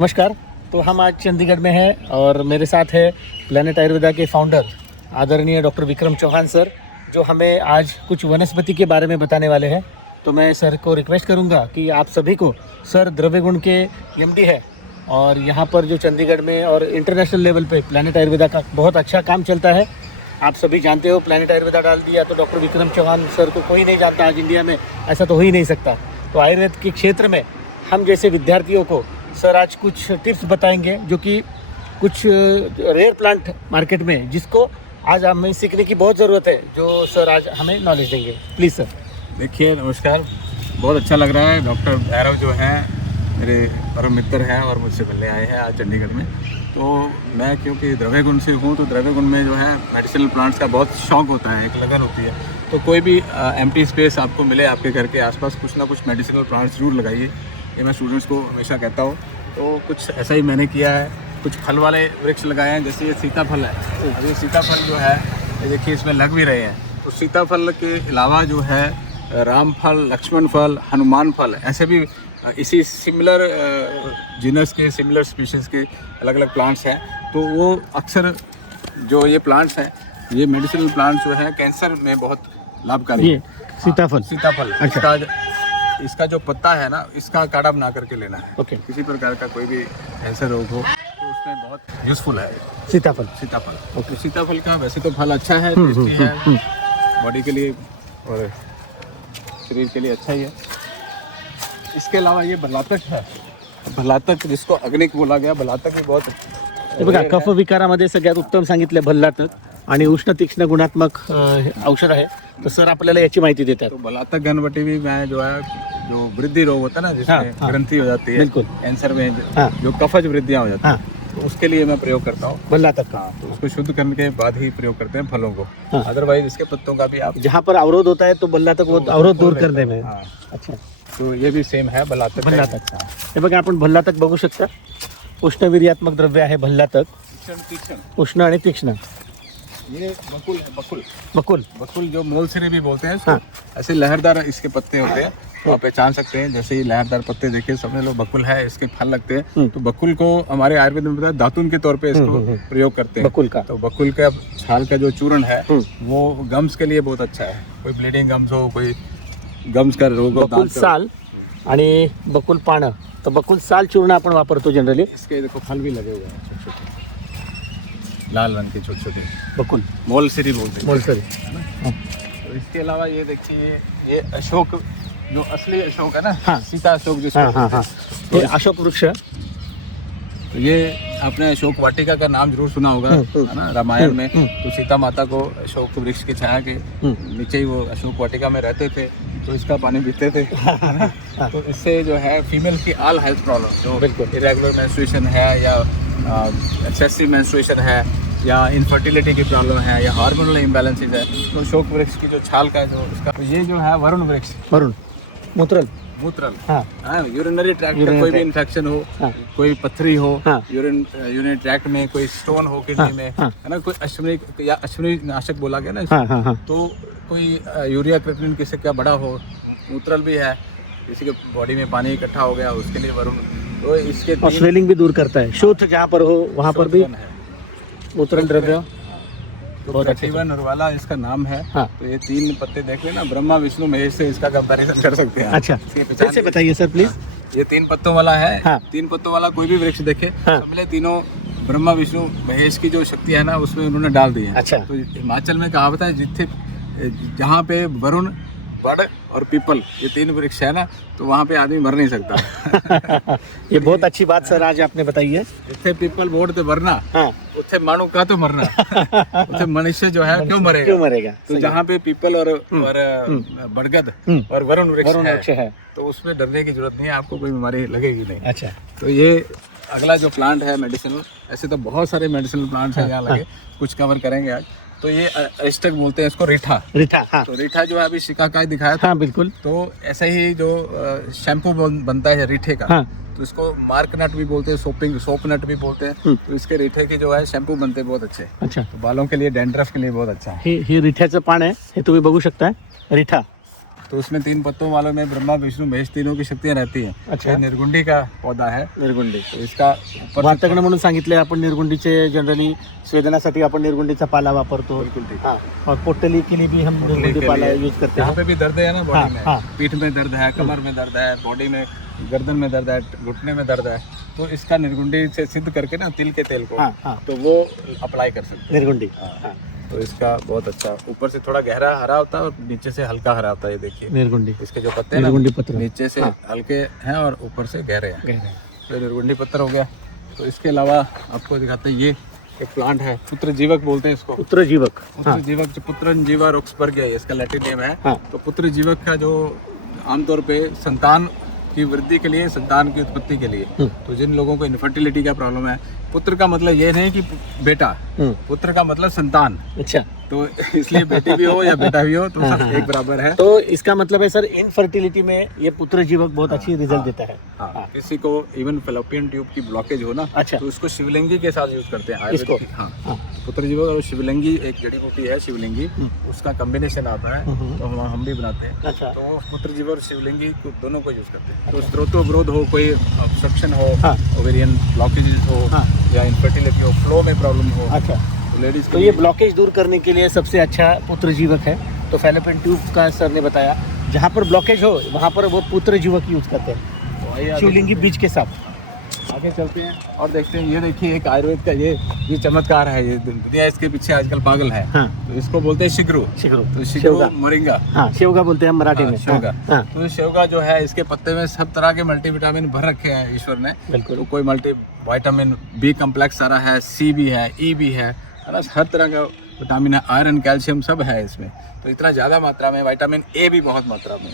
नमस्कार। तो हम आज चंडीगढ़ में हैं और मेरे साथ है प्लैनेट आयुर्वेदा के फाउंडर आदरणीय डॉक्टर विक्रम चौहान सर, जो हमें आज कुछ वनस्पति के बारे में बताने वाले हैं। तो मैं सर को रिक्वेस्ट करूंगा कि आप सभी को, सर द्रव्यगुण के एमडी है और यहाँ पर जो चंडीगढ़ में और इंटरनेशनल लेवल पे प्लैनेट आयुर्वेदा का बहुत अच्छा काम चलता है। आप सभी जानते हो, प्लैनेट आयुर्वेदा डाल दिया तो डॉक्टर विक्रम चौहान सर को कोई नहीं जानता आज इंडिया में, ऐसा तो हो ही नहीं सकता। तो आयुर्वेद के क्षेत्र में हम जैसे विद्यार्थियों को सर आज कुछ टिप्स बताएंगे, जो कि कुछ रेयर प्लांट मार्केट में जिसको आज हमें सीखने की बहुत ज़रूरत है, जो सर आज हमें नॉलेज देंगे। Please sir. देखिए, नमस्कार। बहुत अच्छा लग रहा है। डॉक्टर भैरव जो हैं मेरे परम मित्र हैं और मुझसे मिलने आए हैं आज चंडीगढ़ में। तो मैं क्योंकि द्रव्यगुण से हूँ, तो द्रव्यगुण में जो है मेडिसिनल प्लांट्स का बहुत शौक होता है, एक लगन होती है। तो कोई भी एम्प्टी स्पेस आपको मिले आपके घर के आसपास, कुछ ना कुछ मेडिसिनल प्लांट्स जरूर लगाइए। ये मैं स्टूडेंट्स को हमेशा कहता हूँ। तो कुछ ऐसा ही मैंने किया है। कुछ फल वाले वृक्ष लगाए हैं, जैसे ये सीताफल है। अब ये सीताफल जो है, ये देखिए इसमें लग भी रहे हैं। तो सीताफल के अलावा जो है रामफल, लक्ष्मण फल, हनुमान फल, ऐसे भी इसी सिमिलर जीनस के, सिमिलर स्पीशीज़ के अलग अलग प्लांट्स हैं। तो वो अक्सर जो ये प्लांट्स हैं, ये मेडिसिनल प्लांट्स जो है कैंसर में बहुत लाभकारी है। सीताफल अच्छा। इसका जो पत्ता है ना, इसका काढ़ा बना करके लेना है। ओके। किसी प्रकार का कोई भी कैंसर रोग हो तो उसमें बहुत यूज़फुल है सीताफल। ओके। सीताफल का वैसे तो फल अच्छा है, टेस्टी है, बॉडी के लिए और शरीर के लिए अच्छा ही है। इसके अलावा ये भलातक है। भलातक, जिसको अग्निक बोला गया, भलातक भी बहुत हे बघा, कफ विकारामध्ये सगळ्यात उत्तम सांगितलं भल्लातक आणि उष्ण तीक्ष्ण गुणात्मक औषध आहे। तर सर आपल्याला याची माहिती देतात। तो भलातक घनवटी भी मैं जो है, जो वृद्धि रोग होता है ना, जिसमें ग्रंथि हो जाती है, बिल्कुल कैंसर में जो कफज वृद्धियाँ हो जाती है, तो उसके लिए मैं प्रयोग करता हूँ भल्लातक का। तो उसको शुद्ध करने के बाद ही प्रयोग करते हैं फलों को। अदरवाइज इसके पत्तों का भी आप, जहाँ पर अवरोध होता है तो भल्लातक वो अवरोध दूर करने में। अच्छा, तो ये भी सेम है भलातक। हे बघा, आपण भल्लातक बघू शकता। उष्णवीर्यात्मक द्रव्य आहे भल्लातक, उष्ण आणि तीक्ष्ण। ये बकुल है, बकुल जो मोलसिरी भी बोलते हैं इसको। ऐसे लहरदार इसके पत्ते होते हैं, तो आप पहचान सकते हैं। जैसे ही लहरदार पत्ते देखिए, सबने लोग बकुल है, इसके फल लगते हैं। तो बकुल को हमारे आयुर्वेद में बताया दातुन के तौर पे इसको प्रयोग करते हैं, बकुल का। तो बकुल का छाल का जो चूर्ण है वो गम्स के लिए बहुत अच्छा है। कोई ब्लीडिंग गम्स हो, कोई गम्स का रोग हो, बकुल साल आणि बकुल पानं, तो बकुल साल चूर्ण आपण वापरतो जनरली। इसके देखो फल भी लगे हुए हैं, छोटे छोटे लाल रंग के छोटे छोटे बकुल मोलसिरी बोलते हैं। मोलसरी। तो इसके अलावा ये देखिए, ये अशोक, जो असली अशोक है ना, सीता अशोक जिसको ये अशोक वृक्ष। तो ये आपने अशोक वाटिका का नाम जरूर सुना होगा, है ना, रामायण में। तो सीता माता को अशोक वृक्ष की छाया के नीचे ही वो अशोक वाटिका में रहते थे, तो इसका पानी पीते थे। तो इससे जो है फीमेल की ऑल हेल्थ प्रॉब्लम, जो बिल्कुल इरेगुलर मेंस्ट्रुएशन है या एक्सेसिव मेंस्ट्रुएशन है या इनफर्टिलिटी की प्रॉब्लम है या हार्मोनल इम्बैलेंसेस है, तो अशोक वृक्ष की जो छाल का जो उसका, तो ये जो है वरुण वृक्ष, मूत्रल, यूरिनरी ट्रैक्ट का कोई भी इन्फेक्शन हो, कोई पथरी हो, यूरिनरी ट्रैक्ट में कोई स्टोन हो किडनी में, है ना, कोई अश्विनी नाशक बोला गया ना, तो कोई यूरिया क्रिएटिनिन किसी का बड़ा हो, मूत्रल भी है, किसी के बॉडी में पानी इकट्ठा हो गया, उसके लिए वरुण। तो इसके स्वेलिंग भी दूर करता है। शोथ जहाँ पर हो वहाँ पर भी मूत्रल द्रव्य। तो प्रतिवन वाला इसका नाम है। तो ये 3 पत्ते देख लेना, ब्रह्मा विष्णु महेश से इसका कंपैरिजन कर सकते हैं। अच्छा, कैसे बताइए सर प्लीज। ये 3 पत्तों वाला है। 3 पत्तों वाला कोई भी वृक्ष देखे, सबले तीनों ब्रह्मा विष्णु महेश की जो शक्ति है ना, उसमें उन्होंने डाल दी है। अच्छा। तो हिमाचल में कहावत है, जिथे जहाँ पे वरुण, बड़ और पीपल, ये 3 वृक्ष है ना, तो वहाँ पे आदमी मर नहीं सकता। ये बहुत अच्छी बात सर आज आपने बताई है। जिथे पीपल बोर्ड ते मरना, उथे मानव का तो मरना, उथे मनुष्य जो है क्यों मरेगा। तो जहाँ पे पीपल और बरगद और वरुण वृक्ष है, तो उसमें डरने की जरूरत नहीं है, आपको कोई बीमारी लगेगी नहीं। अच्छा। तो ये अगला जो प्लांट है मेडिसिनल, ऐसे तो बहुत सारे मेडिसिनल प्लांट्स हैं यहाँ लगे, कुछ कवर करेंगे आज। तो ये अरिस्टक बोलते हैं इसको, रीठा। तो रीठा जो है अभी शिकाकाई दिखाया था। बिल्कुल। तो ऐसे ही जो शैम्पू बनता है रीठे का, तो इसको मार्क नट भी बोलते हैं, सोप नट भी बोलते हैं। तो इसके रीठे के जो है शैम्पू बनते हैं बहुत अच्छे। अच्छा। तो बालों के लिए, डैंड्रफ के लिए बहुत अच्छा है। हे रिठ्याचं पान आहे, हे तुम्ही बघू शकता। रिठा तो उसमें 3 पत्तों वालों में ब्रह्मा विष्णु महेश तीनों की शक्तियाँ रहती हैं। अच्छा। ये निर्गुंडी का पौधा है। निर्गुंडी, तो इसका ऊपर से वातग्न म्हणून सांगितले आपण निर्गुंडीचे जनरली स्वेदनासाठी आपण निर्गुंडीचा पाला वापरतो। बिल्कुल ठीक। हाँ, और पोटली के लिए भी हम पोटली निर्गुंडी के पाला लिए यूज करते यहाँ हैं। पे भी दर्द है ना हाँ, बॉडी में, हाँ। पीठ में दर्द है, कमर में दर्द है, बॉडी में गर्दन में दर्द है, घुटने में दर्द है, तो इसका निर्गुंडी से सिद्ध करके ना तिल के तेल को हाँ, हाँ, तो वो अप्लाई कर सकते निर्गुंडी। हैं। हाँ, तो इसका बहुत अच्छा, ऊपर से थोड़ा गहरा हरा होता है और नीचे से हल्का हरा होता है। ये देखिए निर्गुंडी, इसके जो पत्ते हैं ना, निर्गुंडी पत्र नीचे से हाँ। हल्के हैं और ऊपर से गहरे हैं। गहरे। तो निर्गुंडी पत्थर हो गया। तो इसके अलावा आपको दिखाते हैं, ये एक प्लांट है, पुत्र जीवक बोलते हैं इसको। पुत्र जीवक। पुत्र जीवक जो पुत्रन जीवा रोक्सबर्ग है, इसका लैटिन नेम है। हाँ। तो पुत्र जीवक का जो आमतौर पे संतान की वृद्धि के लिए, संतान की उत्पत्ति के लिए, तो जिन लोगों को इनफर्टिलिटी का प्रॉब्लम है, पुत्र का मतलब ये नहीं कि बेटा, पुत्र का मतलब संतान। अच्छा, तो इसलिए बेटी भी हो या बेटा भी हो तो सब एक बराबर है। तो इसका मतलब है सर इनफर्टिलिटी में ये पुत्र जीवक बहुत अच्छी रिजल्ट देता है। हाँ। किसी को इवन फेलोपियन ट्यूब की ब्लॉकेज हो ना, अच्छा। तो उसको शिवलिंगी के साथ यूज करते हैं इसको? आयुर्वेदिक। हाँ, पुत्र जीवक और शिवलिंगी एक जड़ी बूटी है, शिवलिंगी, उसका कॉम्बिनेशन आता है, तो हम भी बनाते हैं। अच्छा। तो पुत्र जीवक और शिवलिंगी को दोनों को यूज करते हैं। तो स्त्रोतोवरोध हो, कोई ऑब्स्ट्रक्शन हो, हाँ। ओवेरियन ब्लॉकेजेस हो, हाँ। या इनफर्टिलिटी हो, फ्लो में प्रॉब्लम हो, अच्छा, तो लेडीज तो ये ब्लॉकेज दूर करने के लिए सबसे अच्छा पुत्र जीवक है। तो फेलोपियन ट्यूब का सर ने बताया, जहाँ पर ब्लॉकेज हो वहाँ पर वो पुत्र जीवक यूज करते हैं, शिवलिंगी बीज के साथ। आगे चलते हैं और देखते हैं। ये देखिए एक आयुर्वेद का ये चमत्कार है। ये दुनिया इसके पीछे आजकल पागल है। हाँ। तो इसको बोलते हैं शिग्रू। शिग्रू, तो शिग्रू शेवगा। मोरिंगा। हाँ, शेवगा बोलते हैं हम मराठी में। शेवगा। हाँ, तो शेवगा जो है, इसके पत्ते में सब तरह के मल्टीविटामिन भर रखे हैं ईश्वर ने। बिल्कुल। तो कोई मल्टी विटामिन बी कम्प्लेक्स सारा है, सी भी है, ई भी है ना, हर तरह का विटामिन है, आयरन कैल्शियम सब है इसमें। तो इतना ज़्यादा मात्रा में विटामिन ए भी बहुत मात्रा में।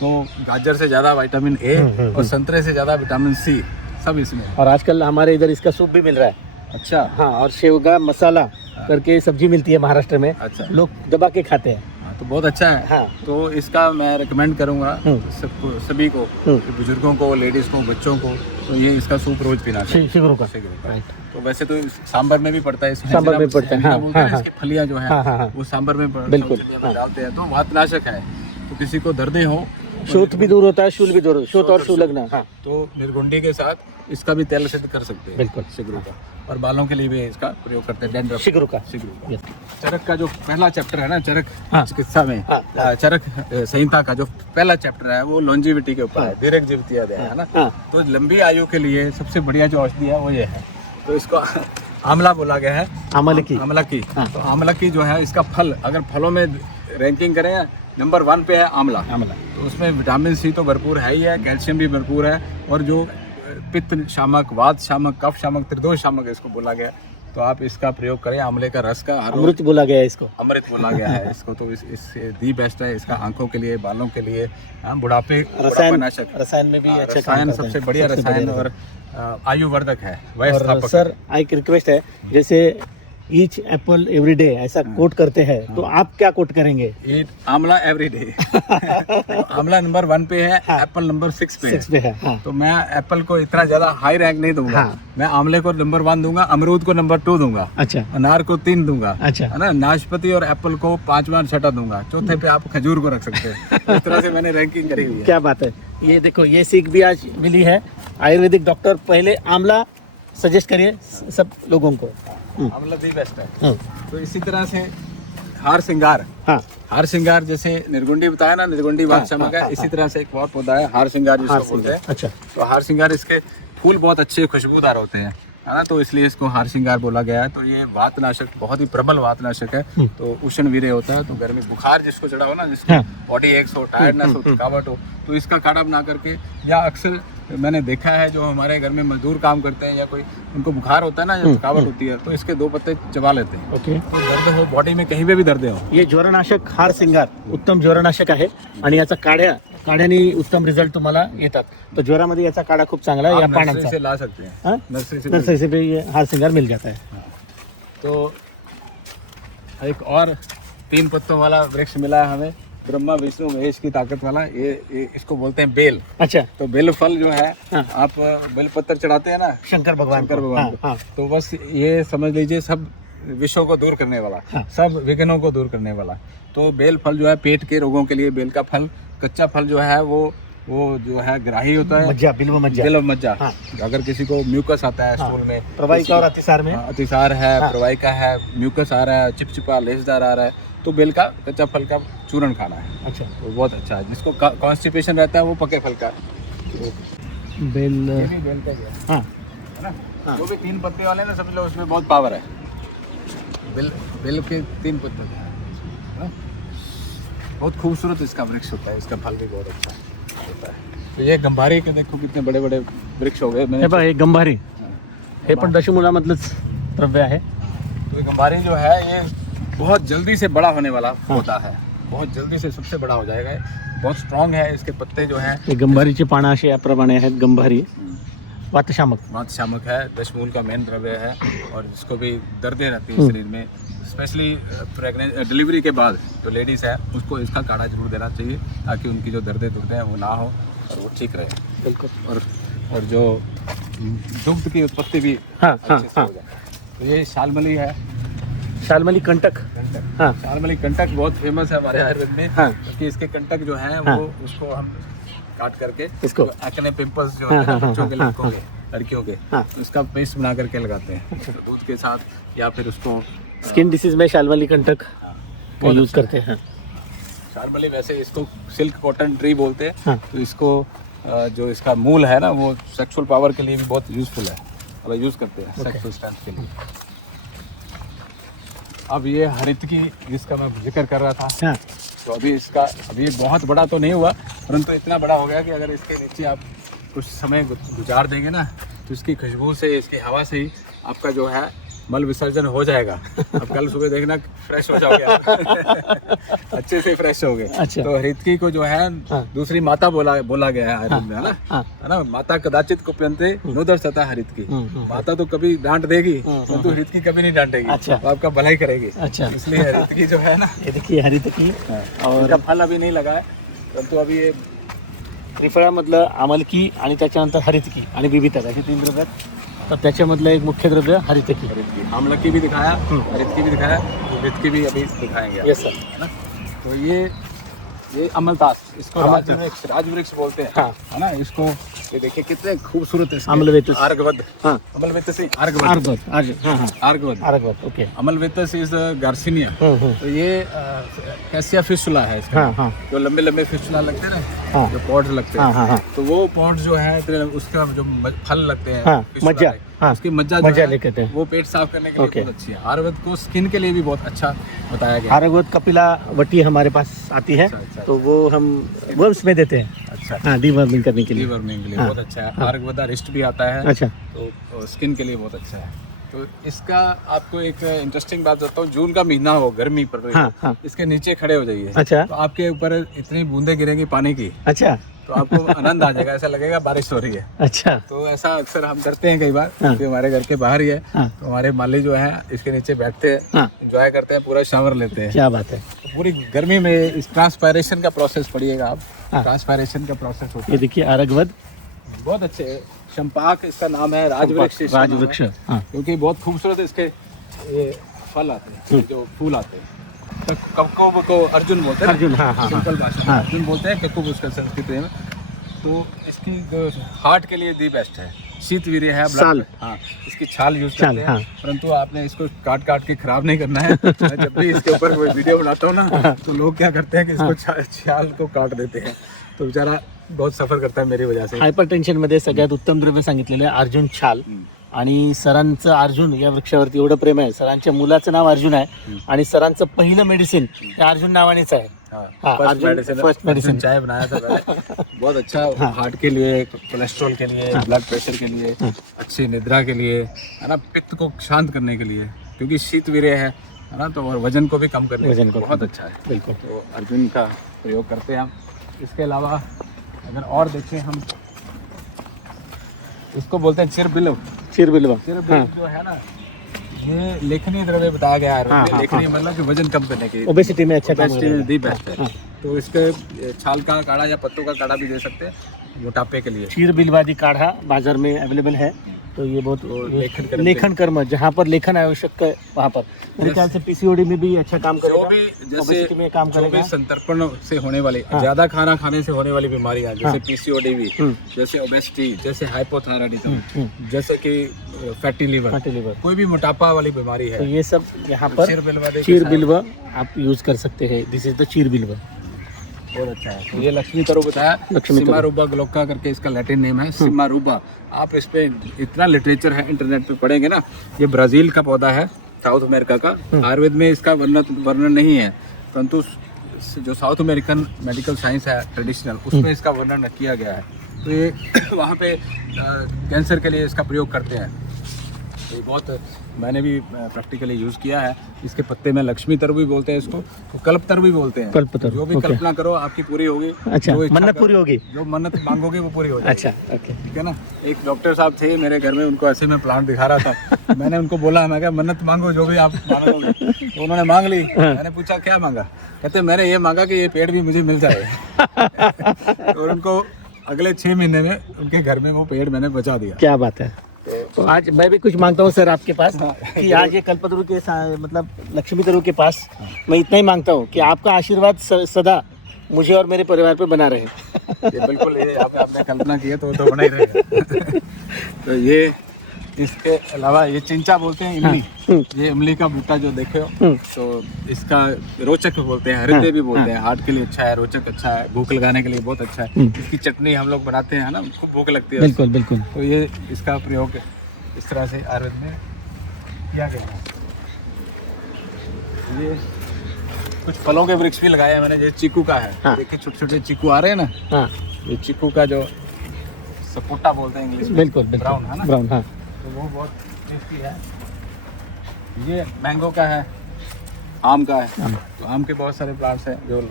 तो गाजर से ज़्यादा विटामिन ए और संतरे से ज़्यादा विटामिन सी सब इसमें। और आजकल हमारे इधर इसका सूप भी मिल रहा है। अच्छा। हाँ, और शेवगा मसाला करके सब्जी मिलती है महाराष्ट्र में। अच्छा। लोग दबा के खाते हैं। तो बहुत अच्छा है। हाँ। तो इसका मैं रिकमेंड करूँगा सबको, सभी को, बुजुर्गों को, लेडीज़ को, बच्चों को, तो ये इसका सूप रोज पीना चाहिए। शिग्रू का। राइट। तो वैसे तो सांबर में भी पड़ता है, इसमें सांबर में पड़ता है। हाँ, बोलते हैं ना, हाँ, इसकी फलियां जो है, हाँ, हाँ, हाँ। वो सांबर में बिल्कुल, साउथ इंडिया में डालते हैं। तो वातनाशक है। तो किसी को दर्दे हो, शोथ भी दूर होता है, शूल भी दूर होता है, शोथ और शूल लगना। हाँ, तो निर्गुंडी के साथ इसका भी तेल सिद्ध कर सकते हैं। बिल्कुल। शिग्रू का। और बालों के लिए भी इसका प्रयोग करते हैं, डैंड्रफ। शिग्रू का। शिग्रू का। चरक का जो पहला चैप्टर है ना, चरक हाँ। चिकित्सा में, हाँ। चरक संहिता का जो पहला चैप्टर है वो लॉन्जिविटी के ऊपर है, दीर्घ जीविती है ना। हाँ। तो लंबी आयु के लिए सबसे बढ़िया जो औषधि है वो ये है। तो इसको आंवला बोला गया है। आमलकी। आमलकी। हाँ। तो आमलकी जो है, इसका फल अगर फलों में रैंकिंग करें, नंबर 1 पे है आंवला। तो उसमें विटामिन सी तो भरपूर है ही है, कैल्शियम भी भरपूर है, और जो पित्त शामक, वात शामक, कफ शामक, त्रिदोष शामक इसको बोला गया। तो आप इसका प्रयोग करें, आंवले का रस का। अमृत बोला गया है इसको। अमृत बोला गया है इसको। तो इससे दी बेस्ट है इसका, आंखों के लिए, बालों के लिए, बुढ़ापे, रसायन में भी अच्छा काम रसायन करता है। सबसे बढ़िया रसायन और आयुवर्धक है, वह और स्थापक। सर एक रिक्वेस्ट है, जैसे ईच एप्पल एवरी डे ऐसा कोट करते हैं, तो आप क्या कोट करेंगे? ईट आंवला एवरी डे। आंवला नंबर 1 पे है, एप्पल नंबर 6 पे है। 6 पे है। हाँ। तो मैं एप्पल को इतना ज्यादा हाई रैंक नहीं दूंगा। हाँ। मैं आंवले को नंबर 1 दूंगा, अमरूद को नंबर 2 दूंगा, अच्छा, अनार को 3 दूंगा, अच्छा। है ना, नाशपाती और एप्पल को 5वां और 6वां दूंगा, चौथे पे आप खजूर को रख सकते हैं। तो इस तरह से मैंने रैंकिंग करी हुई है। क्या बात है। ये देखो, ये सीख भी आज मिली है। आयुर्वेदिक डॉक्टर पहले आंवला सजेस्ट करिए सब लोगों को। आंवला दी बेस्ट है। तो इसी तरह से हार श्रृंगार। हाँ, हार श्रृंगार जैसे निर्गुंडी बताया ना, निर्गुंडी वात शामक है, इसी तरह से एक और पौधा है हार श्रृंगार जिसको बोलते हैं। अच्छा। तो हार श्रृंगार, इसके फूल बहुत अच्छे खुशबूदार होते हैं, है ना, तो इसलिए इसको हार श्रृंगार बोला गया है। तो ये वातनाशक, बहुत ही प्रबल वातनाशक है। तो उष्ण वीर्य होता है, तो गर्मी बुखार जिसको चढ़ा हो ना, जिसको बॉडी एक्स हो, टायर्डनेस हो, थकावट हो, तो इसका काढ़ा बना करके, या अक्सर मैंने देखा है जो हमारे घर में मजदूर काम करते हैं या कोई उनको बुखार होता है ना या थकावट होती है, तो इसके 2 पत्ते चबा लेते हैं। ओके। तो दर्द हो बॉडी में, कहीं पे भी दर्द हो, ये ज्वरनाशक हार श्रृंगार उत्तम ज्वरनाशक आहे आणि याचा काढ्याने उत्तम रिझल्ट तुम्हाला येतात। तो ज्वरामध्ये याचा काढा खूप चांगला आहे, या आप नर्सरी पानांचा। से ला सकते हैं। हाँ? नर्सरी से भी ये हार श्रृंगार मिल जाता है। तो एक और 3 पत्तों वाला वृक्ष मिला है हमें, ब्रह्मा विष्णु महेश की ताकत वाला। ये इसको बोलते हैं बेल। अच्छा। तो बेल फल जो है, हाँ। आप बेल पत्तर चढ़ाते हैं ना शंकर भगवान शंकर को। भगवान हाँ, को। हाँ। तो बस ये समझ लीजिए, सब विषयों को दूर करने वाला, हाँ। सब विघ्नों को दूर करने वाला। तो बेल फल जो है पेट के रोगों के लिए, बेल का फल, कच्चा फल जो है वो जो है ग्राही होता है, मज्जा, बिल्व मज्जा। बिल्व मज्जा। हाँ। अगर किसी को म्यूकस आता है स्टूल में, प्रवाहिका और अतिसार में, अतिसार है, हाँ। प्रवाहिका है, म्यूकस आ रहा है, चिपचिपा लेसदार आ रहा है, तो बेल का कच्चा फल का चूर्ण खाना है। अच्छा, तो बहुत अच्छा है। जिसको कॉन्स्टिपेशन रहता है वो पके फल का, बेल, ये भी बेल का ही है हाँ ना। हाँ। जो भी 3 पत्ते वाले ना, समझ लो उसमें बहुत पावर है। बेल के 3 पत्ते हैं ना? बहुत खूबसूरत इसका वृक्ष होता है, इसका फल भी बहुत अच्छा होता है। तो ये गंभारी के देखो कितने बड़े बड़े वृक्ष हो गए। हे बघा, हे गंभारी, हे पण दशमूलामधलंच द्रव्य आहे। तो ये गंभारी जो है ये बहुत जल्दी से बड़ा होने वाला होता है, बहुत जल्दी से सबसे बड़ा हो जाएगा। बहुत स्ट्रांग है, इसके पत्ते जो हैं हे गंभारीची पानं अशी याप्रमाणे आहेत। गंभारी वातशामक, शामक है, दशमूल का मेन द्रव्य है। और जिसको भी दर्दें रहती है शरीर में, स्पेशली डिलीवरी के बाद जो लेडीज़ है उसको इसका काढ़ा जरूर देना चाहिए, ताकि उनकी जो दर्दें दुर्दें हैं वो ना हो और वो ठीक रहे। बिल्कुल। और जो दुग्ध की उत्पत्ति भी हाँ हाँ अच्छे से हाँ। हो जाए। तो ये शालमली है, शालमली कंटक, कंटक। हाँ शालमली कंटक बहुत फेमस है हमारे आयुर्वेद में, हाँ। क्योंकि इसके कंटक जो है हाँ। वो उसको हम काट करके इसको एक्ने पिंपल्स जो हाँ, होते हैं हाँ, बच्चों के, हाँ, लड़कों के, लड़कियों के, हाँ। उसका पेस्ट बना करके लगाते हैं दूध के साथ, या फिर उसको स्किन डिसीज में शालमली कंटक बहुत यूज अच्छा करते हैं। शालमली, वैसे इसको सिल्क कॉटन ट्री बोलते हैं। हाँ। तो इसको जो इसका मूल है ना वो सेक्सुअल पावर के लिए भी बहुत यूजफुल है, मतलब यूज करते हैं सेक्सुअल स्ट्रेंथ के लिए। अब ये हरितकी जिसका मैं जिक्र कर रहा था, हाँ तो अभी ये बहुत बड़ा तो नहीं हुआ, परंतु इतना बड़ा हो गया कि अगर इसके नीचे आप कुछ समय गुजार देंगे ना, तो इसकी खुशबू से, इसकी हवा से ही आपका जो है मल विसर्जन हो जाएगा। अब कल सुबह देखना फ्रेश हो जाओगे आप। अच्छे से फ्रेश हो गए। अच्छा। तो हरितकी को जो है हाँ। दूसरी माता बोला गया है आयुर्वेद में, है ना? हाँ। है ना? माता कदाचित कुप्यन्ते नोदर्शता हरितकी। हम्म। माता तो कभी डांट देगी, परंतु हरितकी कभी नहीं डांटेगी। अच्छा। तो आपका भलाई करेगी। अच्छा। इसलिए हरितकी जो है ना, हे देखिए हरितकी, और इसका फल अभी नहीं लगा है, परंतु अभी ये त्रिफळामधलं आमलकी आणि त्याच्यानंतर हरितकी आणि बिबिता, अशी 3 द्रव्य आहेत। तर त्याच्यामधलं एक मुख्य द्रव्य हरितकी। आमलकी भी दिखाया, हरितकी भी दिखाया, हरितकी भी अभी दिखाएंगे। Yes sir. है ना? तो ये अमलतास, इसको राजवृक्ष बोलते हैं, हाँ। है ना? इसको ये देखिए कितने खूबसूरत इसके अम्लवेतस। आर्गवद, हाँ अमलवेतस नहीं, आर्गवत, हाँ हाँ आर्गवद। आर्गवत, ओके। Amlavetas is garcinia. तो ये कैसिया फिस्टुला है इसका। हाँ हाँ जो लंबे लंबे फिस्टुला लगते हैं ना, हाँ जो पॉड्स लगते हैं, हाँ हाँ हाँ तो वो पॉड्स जो है उसका जो फल लगते हैं, हाँ, फिस्टुला मज्जा, टाइप, हाँ, उसकी मज्जा मज्जा जो है लेते हैं। वो पेट साफ करने के लिए ओके। बहुत अच्छी है। आयुर्वेद को स्किन के लिए भी बहुत अच्छा बताया गया है। आर्गवत कपिला वटी हमारे पास आती है, अच्छा। तो वो हम वर्म्स में देते हैं। अच्छा, हाँ, डीवर्मिंग करने के लिए। डीवर्मिंग के लिए हाँ। बहुत अच्छा है। आर्गवदा रिस्ट भी आता है, अच्छा, तो स्किन के लिए बहुत अच्छा है। तो इसका आपको एक इंटरेस्टिंग बात बताता हूँ, जून का महीना हो, गर्मी पड़ रही हाँ है, हाँ, इसके नीचे खड़े हो जाइए, अच्छा तो आपके ऊपर इतनी बूंदे गिरेंगी पानी की, अच्छा तो आपको आनंद आ जाएगा, ऐसा लगेगा बारिश हो रही है। अच्छा, तो ऐसा अक्सर हम करते हैं कई बार, हाँ। क्योंकि हमारे घर के बाहर ही है, हाँ तो हमारे माली जो है इसके नीचे बैठते हैं, हाँ, एंजॉय करते हैं, पूरा शावर लेते हैं। क्या बात है। तो पूरी गर्मी में इस ट्रांसपायरेशन का प्रोसेस पढ़िएगा आप, हाँ। ट्रांसपायरेशन का प्रोसेस होता ये है। देखिए आर्गवत, बहुत अच्छे, चंपाक इसका नाम है, राजवृक्ष इसका नाम है, राजवृक्ष, हाँ क्योंकि बहुत खूबसूरत इसके ये फल आते हैं, जो फूल आते हैं। तो कक्कुब को अर्जुन बोलते हैं, अर्जुन, हाँ हाँ सिंपल भाषा में हाँ। अर्जुन बोलते हैं, कक्कुब उसका संस्कृत में। तो इसकी हार्ट के लिए दी बेस्ट है, शीत वीर्य है, blood- साल। हाँ, इसकी छाल यूज छाल, करते हैं, हाँ। परंतु आपने इसको काट काट के खराब नहीं करना है। मैं जब भी इसके ऊपर कोई वीडियो बनाता हूँ ना, तो लोग क्या करते हैं कि इसको छाल को काट देते हैं, तो बेचारा बहुत सफर करता है मेरी वजह से। हायपरटेन्शन मध्ये सगळ्यात उत्तम द्रव्य सांगितलेलं आहे अर्जुन छाल. आणि सरांचं अर्जुन या वृक्षावरती एवढं प्रेम आहे. सरांच्या मुलाचं नाव अर्जुन आहे आणि सरांचं पहिलं मेडिसिन ते अर्जुन नावानेच आहे. हाँ, फर्स्ट मेडिसिन चाय बनाया था मैंने। बहुत अच्छा, हार्ट के लिए, कोलेस्ट्रॉल के लिए, ब्लड प्रेशर के लिए, अच्छी निद्रा के लिए, है ना, पित्त को शांत करने के लिए, क्योंकि शीत वीर्य है ना, तो और वजन को भी कम करने के लिए बहुत अच्छा है। बिल्कुल. तो अर्जुन का प्रयोग करते हैं हम। इसके अलावा अगर और देखें हम, इसको बोलते हैं चिरबिलव। चिरबिलव जो है ना, ये लेखनी द्रव्य बताया गया है। लेखनी मतलब कि वजन कम करने के लिए, ओबेसिटी में अच्छा काम दी बेस्ट है। तो इसके छाल का काढ़ा या पत्तों का काढ़ा भी दे सकते हैं मोटापे के लिए। क्षीर बिलवादी काढ़ा बाजार में अवेलेबल है. तो ये बहुत लेखन कर्म लेखन कर्म, जहाँ पर लेखन आवश्यक है वहाँ पर मेरे ख्याल से पीसीओडी में भी अच्छा काम जो करेगा, भी जैसे obesity में काम जो भी करेगा। संतर्पण से होने वाली हाँ। ज्यादा खाना खाने से होने वाली बीमारियां जैसे हाँ। पीसीओडी भी, जैसे ओबेसिटी, जैसे हाइपोथायराइडिज्म, जैसे कि फैटी लीवर, फैटी लिवर, कोई भी मोटापा वाली बीमारी तो है, ये सब यहाँ पर चीर बिल्वा दे के चीर साथ बिल्वा आप यूज कर सकते हैं। दिस इज द चीर बिल्वा। बहुत अच्छा है। तो ये लक्ष्मी तरु बताया, लक्ष्मी तरु। सिमारूबा ग्लोका करके इसका लैटिन नेम है, सिमारूबा। आप इस पे इतना लिटरेचर है, इंटरनेट पे पढ़ेंगे ना। ये ब्राजील का पौधा है, साउथ अमेरिका का। आयुर्वेद में इसका वर्णन नहीं है, परंतु जो साउथ अमेरिकन मेडिकल साइंस है ट्रेडिशनल, उसमें इसका वर्णन किया गया है। तो ये वहाँ पे कैंसर के लिए इसका प्रयोग करते हैं। तो ये बहुत मैंने भी प्रैक्टिकली यूज़ किया है। इसके पत्ते में लक्ष्मी तरु भी बोलते हैं इसको, तो कल्पतरु भी बोलते हैं। कल्पतरु, जो भी ओके। कल्पना करो आपकी पूरी होगी। अच्छा, जो इच्छा मन्नत करो, पूरी होगी। जो मन्नत मांगोगे वो पूरी हो जाएगी। अच्छा, ओके। ठीक है ना। एक डॉक्टर साहब थे मेरे घर में, उनको ऐसे मैं प्लांट दिखा रहा था। मैंने उनको बोला, मैं क्या मन्नत मांगो जो भी आप मांगोगे। तो उन्होंने मांग ली। मैंने पूछा क्या मांगा, कहते मैंने ये मांगा कि ये पेड़ भी मुझे मिल जाए। और उनको अगले 6 महीने में उनके घर में वो पेड़ मैंने बचा दिया। क्या बात है। तो आज मैं भी कुछ मांगता हूँ सर आपके पास कि आज ये कल्पतरु के मतलब लक्ष्मी तरु के पास मैं इतना ही मांगता हूँ कि आपका आशीर्वाद सदा मुझे और मेरे परिवार पे बना रहे। ये बिल्कुल, ये आपने कल्पना की है तो बना ही रहेगा। तो ये इसके अलावा ये चिंचा बोलते हैं, इमली। ये इमली का बूटा जो देखे हो, तो इसका रोचक बोलते हैं, हृदय भी बोलते हैं। हार्ट के लिए अच्छा है, रोचक अच्छा है, भूख लगाने के लिए बहुत अच्छा है। इसकी चटनी हम लोग बनाते हैं ना, खूब भूख लगती है। बिल्कुल बिल्कुल। तो ये इसका प्रयोग इस तरह से आयुर्वेद में किया गया है। ये कुछ फलों के वृक्ष भी लगाए हैं मैंने, जैसे चीकू का है। हाँ। देखिए छोटे छोटे चीकू आ रहे हैं ना। हाँ, ये चीकू का जो सपोटा बोलते हैं इंग्लिश में, बिल्कुल बिल्कुल। ब्राउन है ना, ब्राउन, हाँ। तो वो बहुत टेस्टी है। ये मैंगो का है, आम का है। तो आम के बहुत सारे प्लांट्स हैं। जो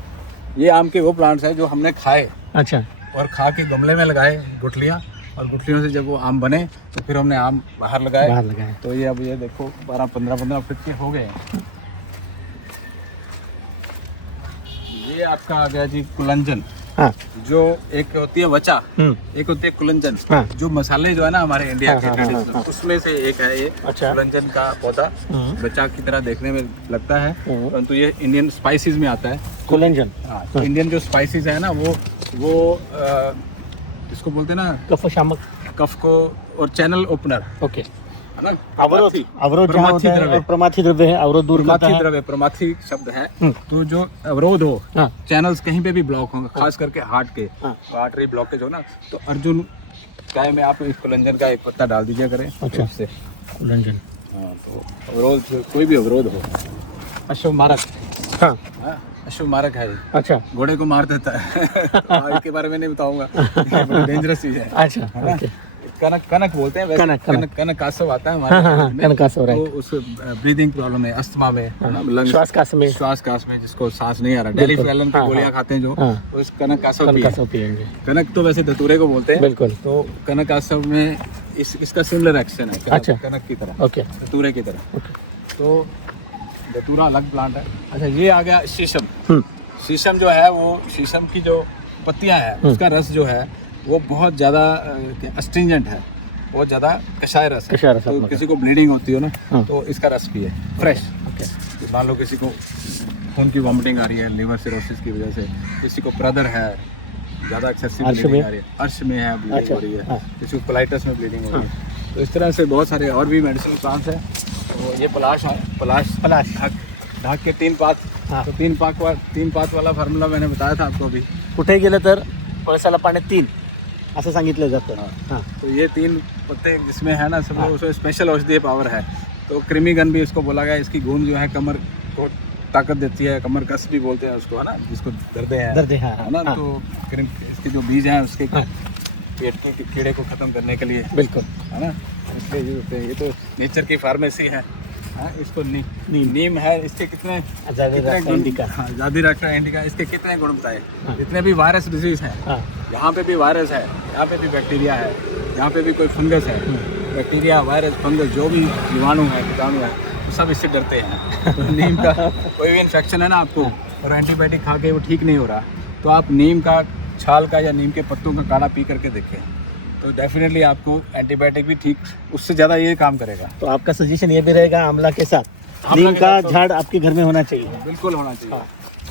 ये आम के वो प्लांट्स हैं जो हमने खाए अच्छा, और खा के गमले में लगाए गुठलियाँ, और गुठलियों से जब वो आम बने तो फिर हमने आम बाहर लगाए। बाहर लगाए। तो ये अब ये देखो 12-15 फीट के हो गए हैं। ये आपका आ गया जी कुलंजन। हाँ, जो एक होती है वचा, एक होती है कुलंजन। हाँ। जो मसाले जो है ना हमारे इंडिया हाँ, के हाँ, ट्रेडिशनल, हाँ। उसमें से एक है ये। अच्छा। कुलंजन का पौधा बचा की तरह देखने में लगता है, परंतु ये इंडियन स्पाइसेस में आता है। कुलंजन। हाँ, तो इंडियन जो स्पाइसेस है ना वो इसको बोलते हैं ना, कफ शामक। कफ को, और चैनल ओपनर ओके। है ना। अवरोध, अवरोध जहाँ प्रमाथी होता है, द्रव्य। और प्रमाथी द्रव्य है, अवरोध दूर करता प्रमाथी है। द्रव्य, प्रमाथी शब्द है। तो जो अवरोध हो, हाँ। चैनल्स कहीं पे भी ब्लॉक होंगे, खास करके हार्ट के, हाँ। आर्टरी ब्लॉकेज हो ना, तो अर्जुन चाय में आप इस कुलंजन का एक पत्ता डाल दीजिए करें। अच्छा। तो उससे कुलंजन। हाँ, तो अवरोध, कोई भी अवरोध हो, अश्व मारक। हाँ, हाँ, अश्व मारक है ये। अच्छा घोड़े को मार देता है। इसके बारे में नहीं बताऊंगा, डेंजरस चीज है। अच्छा, है ना? ओके। कनक बोलते हैं वैसे। कनक। कनक कासव आता है हाँ, हाँ, हाँ, हमारे में। कनकासव, राइट। तो उस ब्रीदिंग प्रॉब्लम है, अस्थमा में, लंग्स, श्वास कास में जिसको सांस नहीं आ रहा, डेली बिल्कुल। फैलन की हाँ, गोलियां हाँ। खाते हैं जो, हाँ। तो इस कनक कासव कनकासव पिएंगे। कनक तो वैसे धतूरे को बोलते हैं। बिल्कुल। तो कनक कासव में इसका सिमिलर एक्शन है, अच्छा। कनक की तरह, ओके, धतूरे की तरह। ओके। तो धतूरा अलग प्लांट है। अच्छा, ये आ गया शीशम। शीशम जो है वो, शीशम की जो पत्तियां है उसका रस जो है वो बहुत ज़्यादा अस्ट्रिंजेंट है, बहुत ज़्यादा कषाय रस है। कषाय रस तो आपका। किसी को ब्लीडिंग होती हो ना, हाँ। तो इसका रस पिए, फ्रेश। ओके। मान लो किसी को खून की वॉमिटिंग आ रही है लिवर सिरोसिस की वजह से, किसी को ब्रदर है, ज़्यादा एक्सेसिव अर्श ब्लीडिंग में? आ रही है, अर्श में है ब्लीडिंग अच्छा, हो रही है, हाँ। किसी को कोलाइटिस में ब्लीडिंग हो रही है। तो इस तरह से बहुत सारे और भी मेडिसिन प्लांट्स हैं। तो ये पलाश है, पलाश ढाक के 3 पात। हाँ। तो 3 पात वाला फार्मूला मैंने बताया था आपको अभी। कुठे गेलं तर पळसाला पाण्यात 3 असं सांगितलं जातं। हाँ। तो ये 3 पत्ते जिसमें है ना, सब उसमें स्पेशल औषधीय पावर है। तो कृमिगन भी इसको बोला गया। इसकी गूंद जो है कमर को ताकत देती है, कमर कस भी बोलते हैं उसको, है ना, जिसको दर्द है, हाँ, है ना। हाँ। तो इसके जो बीज हैं उसके हाँ। पेट के कीड़े को खत्म करने के लिए, बिल्कुल। है ना, इसलिए यूज होते हैं। ये तो नेचर की फार्मेसी है। हाँ, इसको नीम है। इसके कितने गुण, इंडिका। हाँ, जादिराक्टा इंडिका, इसके कितने गुण बताए। हाँ। जितने भी वायरस डिजीज हैं, हाँ। यहाँ पे भी वायरस है, यहाँ पे भी बैक्टीरिया है, यहाँ पे भी कोई फंगस है, बैक्टीरिया, वायरस, फंगस, जो भी जीवाणु है, कीटाणु है, तो सब इससे डरते हैं। तो नीम का कोई भी इन्फेक्शन है ना आपको, और एंटीबायोटिक खा के वो ठीक नहीं हो रहा, तो आप नीम का छाल का या नीम के पत्तों का काढ़ा पी करके देखें, तो डेफिनेटली आपको एंटीबायोटिक भी ठीक उससे ज़्यादा ये काम करेगा। तो आपका सजेशन ये भी रहेगा आंवला के साथ, आंवला नीम के का साथ तो- झाड़ आपके घर में होना चाहिए। बिल्कुल होना चाहिए।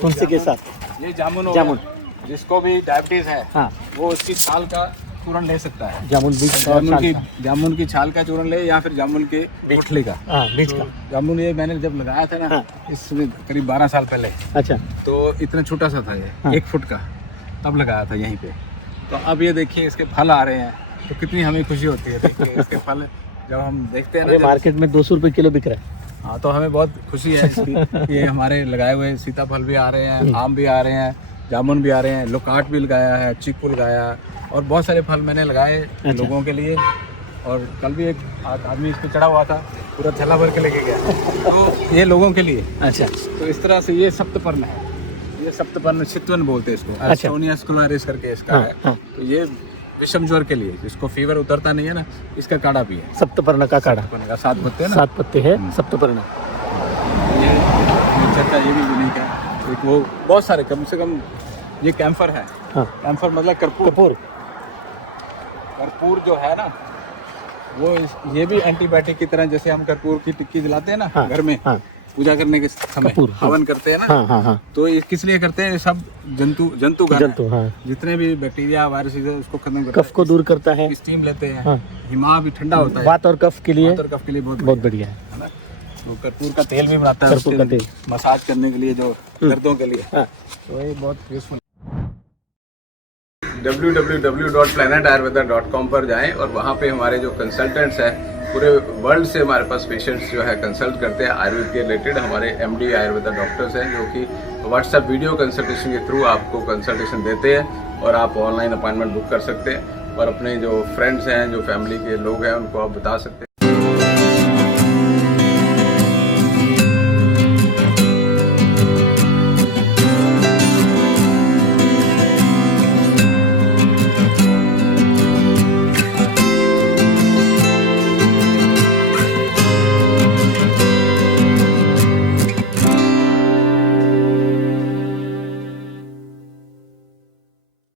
तुलसी के साथ ये जामुन हो जामुन। गया, जिसको भी डायबिटीज़ है हाँ, वो उसकी छाल का चूर्ण ले सकता है। जामुन बीज और जामुन छाल की का। जामुन की छाल का चूर्ण ले या फिर जामुन के गुठली का। हाँ, बीज का। जामुन ये मैंने जब लगाया था ना, हाँ। इसमें करीब 12 साल पहले, अच्छा, तो इतना छोटा सा था ये, हाँ। 1 फुट का, तब लगाया था यहीं पे। तो अब ये देखिए इसके फल आ रहे हैं, तो कितनी हमें खुशी होती है देखिए इसके फल जब हम देखते हैं अरे ना। मार्केट में 200 रुपये किलो बिक रहा है। हाँ, तो हमें बहुत खुशी है इसकी कि हमारे लगाए हुए सीताफल भी आ रहे हैं, आम भी आ रहे हैं, जामुन भी आ रहे हैं, लोकाट भी लगाया है, चीकू लगाया है, और बहुत सारे फल मैंने लगाए लोगों के लिए। और कल भी एक आदमी इस पे चढ़ा हुआ था, पूरा थैला भर के लेके गया, तो ये लोगों के लिए। अच्छा, तो इस तरह से ये सप्तपर्ण है, ये सप्तपर्ण चितवन बोलते हैं इसको, एस्टोनिया स्कुलारिस करके इसका हाँ, है। हाँ। तो ये विषम ज्वर के लिए, जिसको फीवर उतरता नहीं है ना, इसका काढ़ा भी है। सप्तपर्ण का काढ़ा, सप्तपर्ण का 7 पत्ते हैं ना, 7 पत्ते है सप्तपर्ण। ये चर्चा ये भी यूनिक है। एक वो बहुत सारे, कम से कम ये कैम्फर है। हाँ, कैम्फर मतलब कर्पूर। कपूर। कर्पूर जो है ना, वो ये भी एंटीबायोटिक की तरह, जैसे हम कर्पूर की टिक्की जलाते हैं ना हाँ, घर में, हाँ, पूजा करने के समय कपूर, हाँ। हवन करते हैं ना, हाँ, हाँ, हाँ, तो ये किस लिए करते हैं? ये सब जंतु घर जंतु, हाँ, जितने भी बैक्टीरिया वायरस है उसको खत्म करता कफ को दूर करता है। है। स्टीम लेते हैं, हाँ। हिमा भी ठंडा होता है, वात और कफ के लिए वात और कफ के लिए बहुत बहुत बढ़िया है। है ना। तो कर्पूर का तेल भी बनाता है, कर्पूर का उसके तेल। मसाज करने के लिए, जो दर्दों के लिए, हाँ, तो ये बहुत यूजफुल। www.planetayurveda.com पर जाएं और वहाँ पे हमारे जो कंसल्टेंट्स हैं, पूरे वर्ल्ड से हमारे पास पेशेंट्स जो है कंसल्ट करते हैं आयुर्वेद के रिलेटेड। हमारे MD आयुर्वेदा डॉक्टर्स हैं जो कि व्हाट्सएप वीडियो कंसल्टेशन के थ्रू आपको कंसल्टेशन देते हैं, और आप ऑनलाइन अपॉइंटमेंट बुक कर सकते हैं, और अपने जो फ्रेंड्स हैं, जो फैमिली के लोग हैं, उनको आप बता सकते हैं।